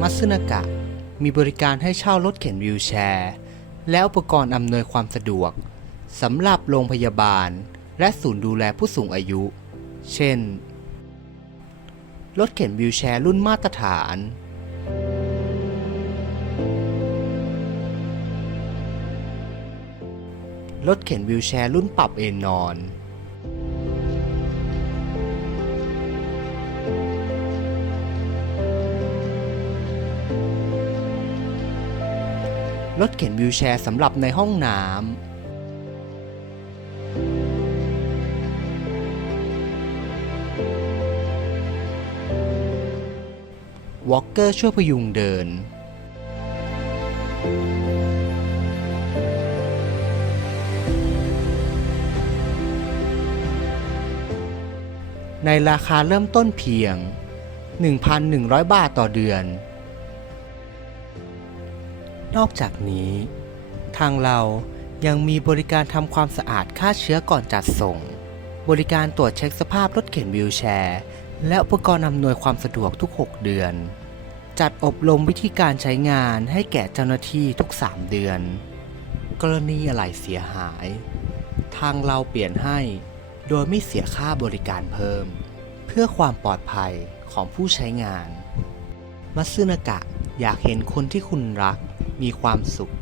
มัตสึนากะมีบริการให้เช่ารถเข็นวิวแชร์ และอุปกรณ์อำนวยความสะดวกสำหรับโรงพยาบาล และศูนย์ดูแลผู้สูงอายุ เช่น รถเข็นวิวแชร์รุ่นมาตรฐาน รถเข็นวิวแชร์รุ่นปรับเอนนอน รถเข็นวิวแชร์สำหรับในห้องน้ำวอลเกอร์ช่วยพยุงเดิน ในราคาเริ่มต้นเพียง 1,100 บาทต่อเดือน นอกจากนี้ ทางเรายังมีบริการทำความสะอาดฆ่าเชื้อก่อนจัดส่ง บริการตรวจเช็คสภาพรถเข็นวิวแชร์ และอุปกรณ์อำนวยความสะดวกทุก 6 เดือน จัดอบรมวิธีการใช้งานให้แก่เจ้าหน้าที่ทุก 3 เดือน กรณีอะไหล่เสียหาย ทางเราเปลี่ยนให้โดยไม่เสียค่าบริการเพิ่ม เพื่อความปลอดภัยของผู้ใช้งาน มัตสึนากะอยากเห็นคนที่คุณรัก มีความสุข